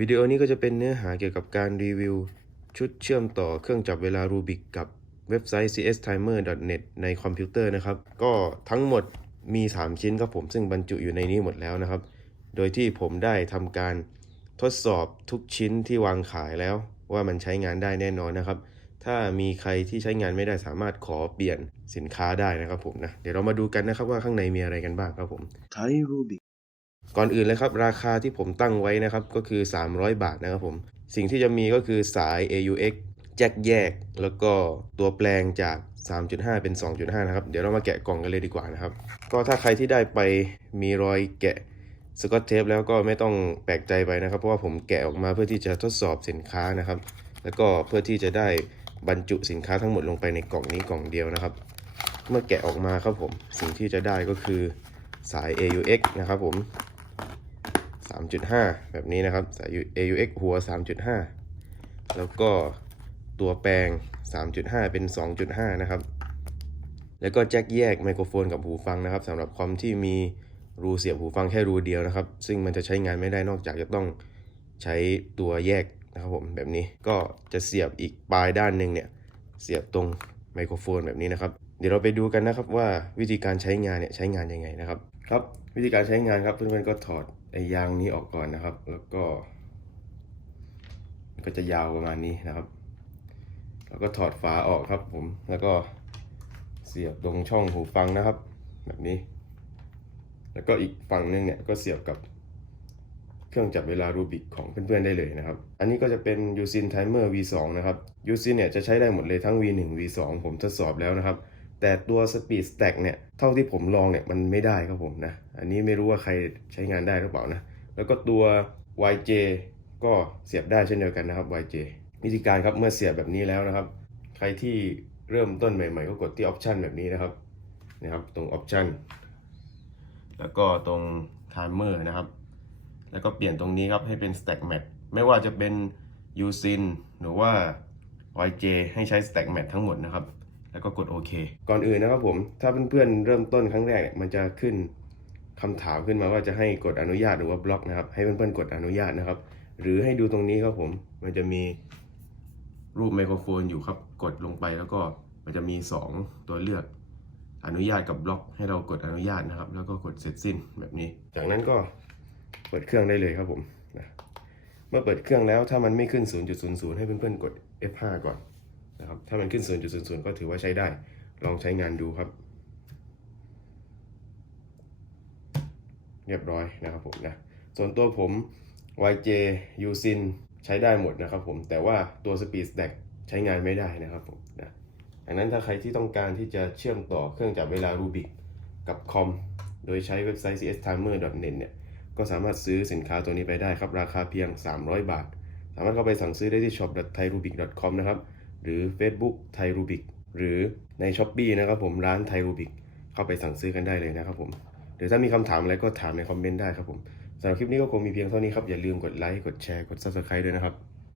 วิดีโอนี้ก็จะเป็นเนื้อหาเกี่ยวกับการรีวิว ชุดเชื่อมต่อเครื่องจับเวลารูบิกกับเว็บไซต์ cstimer.net ในคอมพิวเตอร์นะครับ ก็ทั้งหมดมี 3 ชิ้นครับผมซึ่งบรรจุอยู่ในนี้หมดแล้วนะครับ โดยที่ผมได้ทำการทดสอบทุกชิ้นที่วางขายแล้ว ว่ามันใช้งานได้แน่นอนนะครับ ถ้ามีใครที่ใช้งานไม่ได้สามารถขอเปลี่ยนสินค้าได้นะครับผมนะ เดี๋ยวเรามาดูกันนะครับว่าข้างในมีอะไรกันบ้างครับผมไทรูบิก ก่อนอื่นเลยครับราคาที่ผมตั้งไว้นะครับก็คือ 300 บาทนะครับผม สิ่งที่จะมีก็คือสาย AUX แจ็คแยก แล้วก็ตัวแปลงจาก 3.5 เป็น 2.5 นะครับ เดี๋ยวเรามาแกะกล่องกันเลยดีกว่านะครับ ก็ถ้าใครที่ได้ไปมีรอยแกะสกอตเทปแล้วก็ไม่ต้องแปลกใจไปนะครับ เพราะว่าผมแกะออกมาเพื่อที่จะทดสอบสินค้านะครับ แล้วก็เพื่อที่จะได้บรรจุสินค้าทั้งหมดลงไปในกล่องนี้กล่องเดียวนะครับ เมื่อแกะออกมาครับผมสิ่งที่จะได้ก็คือสาย AUX นะครับผม 3.5 แบบนี้นะครับสาย AUX หัว 3.5 แล้วก็ตัวแปลง 3.5 เป็น 2.5 นะครับ แล้วก็แจ็คแยกไมโครโฟนกับหูฟังนะครับสำหรับคอมที่มีรูเสียบหูฟังแค่รูเดียวนะครับ ซึ่งมันจะใช้งานไม่ได้นอกจากจะต้องใช้ตัวแยกนะครับผมแบบนี้ก็จะเสียบอีกปลายด้านหนึ่งเนี่ยเสียบตรง ไมโครโฟนแบบนี้นะครับ เดี๋ยวเราไปดูกันนะครับว่าวิธีการใช้งานเนี่ยใช้งานยังไงนะครับ ครับวิธีการใช้งานครับเพื่อนๆก็ถอดไอ้ยางนี้ออกก่อนนะครับ แล้วก็ ก็จะยาวประมาณนี้นะครับ แล้วก็ถอดฝาออกครับ ผม แล้วก็เสียบตรงช่องหูฟังนะครับ แบบนี้ แล้วก็อีกฝั่งหนึงเนี่ยก็เสียบกับ เครื่องจับเวลารูบิกของเพื่อนๆได้เลยนะครับ อันนี้ก็จะเป็น Usin Timer V2 นะครับ Usin เนี่ยจะใช้ได้หมดเลยทั้ง V1 V2 ผมทดสอบแล้วนะครับ แต่ตัว Speed Stack เนี่ยเท่าที่ผมลองเนี่ยมันไม่ได้ครับผมนะ อันนี้ไม่รู้ว่าใครใช้งานได้หรือเปล่านะ แล้วก็ตัว YJ ก็เสียบได้เช่นเดียวกันนะครับ YJ วิธีการครับเมื่อเสียบแบบนี้แล้วนะครับ ใครที่เริ่มต้นใหม่ๆ ก็กดที่ Option แบบนี้นะครับนะครับตรง Option แล้วก็ตรง Timer นะครับ แล้วก็เปลี่ยนตรงนี้ครับให้เป็น Stack Mat ไม่ว่าจะเป็น Usin หรือว่า YJ ให้ใช้ Stack Mat ทั้งหมดนะครับ แล้วก็กดโอเค ก่อนอื่นนะครับผม ถ้าเพื่อนๆเริ่มต้นครั้งแรกเนี่ยมันจะขึ้นคำถามขึ้นมาว่าจะให้กดอนุญาตหรือว่าบล็อกนะครับ ให้เพื่อนๆกดอนุญาตนะครับ หรือให้ดูตรงนี้ครับผม มันจะมีรูปไมโครโฟนอยู่ครับ กดลงไปแล้วก็มันจะมี 2 ตัวเลือกอนุญาตกับบล็อก ให้เรากดอนุญาตนะครับ แล้วก็กดเสร็จสิ้นแบบนี้ จากนั้นก็ เปิดเครื่องได้เลยครับผมนะเมื่อเปิดเครื่องแล้วถ้ามันไม่ขึ้น 0.00 ให้เพื่อนๆกด F5 ก่อนนะครับถ้ามันขึ้น 0.00 ก็ถือว่าใช้ได้ ลองใช้งานดูครับ เรียบร้อยนะครับผมนะส่วนตัวผม YJ Usin ใช้ได้หมดนะครับผมแต่ว่าตัว Speed Stack ใช้งานไม่ได้นะครับผมนะดังนั้นถ้าใครที่ต้องการที่จะเชื่อมต่อเครื่องจับเวลา Rubik กับคอม โดยใช้เว็บไซต์ cstimer.net เนี่ย ก็สามารถซื้อสินค้าตัวนี้ไปได้ครับ ราคาเพียง 300 บาท สามารถเข้าไปสั่งซื้อได้ที่ shop.thairubic.com นะครับ หรือ Facebook Thai Rubik หรือใน s h อ p e e นะครับผมร้าน Thai Rubik เข้าไปสั่งซื้อกันได้เลยนะครับผมหรือถ้ามีคำถามอะไรก็ถามในคอมเมนต์ได้ครับผมสำหรับคลิปนี้ก็คงมีเพียงเท่านี้ครับ อย่าลืมกดไลค์กดแชร์กด Subscribe ด้วยนะครับ